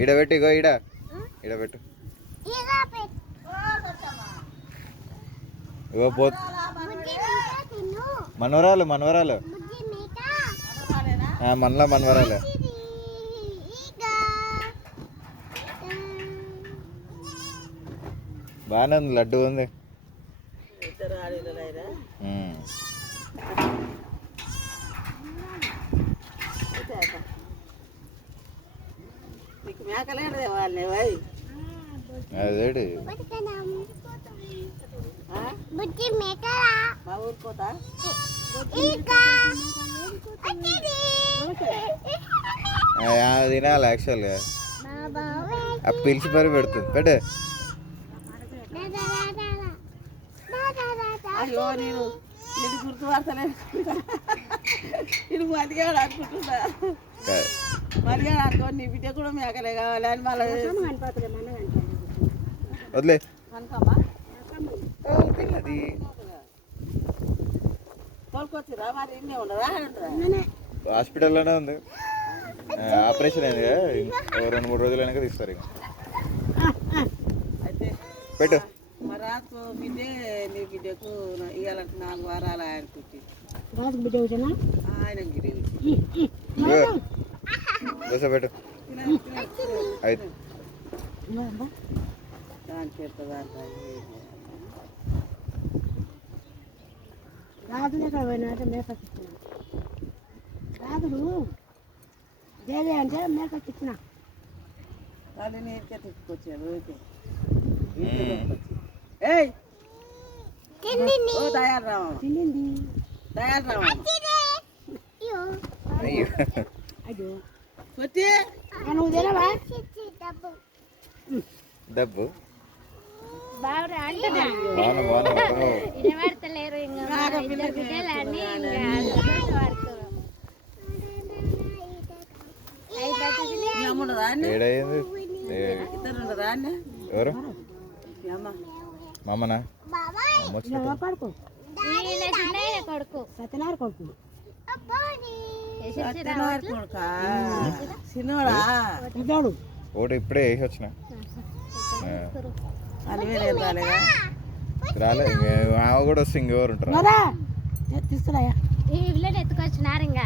ఇడబెట్టు ఇగో ఇడబెట్టు ఇగో మనవరాలు మనవరాలు మనవరాలు బాగానే ఉంది, లడ్డు ఉంది. అదేడి తినాలి యాక్చువల్గా పిలిచి మరి పెడుతుంది పెట్టే. అయ్యో నేను ఇది గుర్తుపడతలేదు, ఇది మదిగాడు అనుకుంటున్నా. మదిగాడు అనుకో నీ బిడ్డ కూడా మేకలే కావాలి అని మళ్ళీ వదిలే తోలుకొచ్చిరా మరి ఇన్నే ఉండదా హాస్పిటల్లోనే ఉంది. ఆపరేషన్ అయింది కదా, 2-3 రోజులు అయినాక తీస్తారు. ఇక అయితే పెట్టు. మరి రాకు బిడ్డే నీ బిడ్డకు ఇవాళ 4 వారాలు ఆయనకుట్టి ఆయన దోశ పెట్టు. అయితే దానికి పెడతా రాజులు ఎక్కడ పోయినా మేకకిచ్చిన రాజులు దేవి అంటే మేకకిచ్చిన వాళ్ళు నేర్చే తీసుకొచ్చారు. తయారు రావా తిండింది తయారు రావా అయ్యో కొట్టి నువ్వు తినవా డబ్బు బాగా అంటున్నా వినబడతలేరు. ఏడైంది ఎవరు మామనా కొడుకు కొడుకు సత్యనారాయణ కొడుకు చిన్నోడా పెద్దోడు ఒకటి ఇప్పుడే వేసి వచ్చిన రాలేదా రాలే. ఆమె కూడా వస్తే ఇంకెవరు ఉంటారు? తీసుకురాయా ఈ ఇల్లు ఎత్తుకొచ్చినారు ఇంకా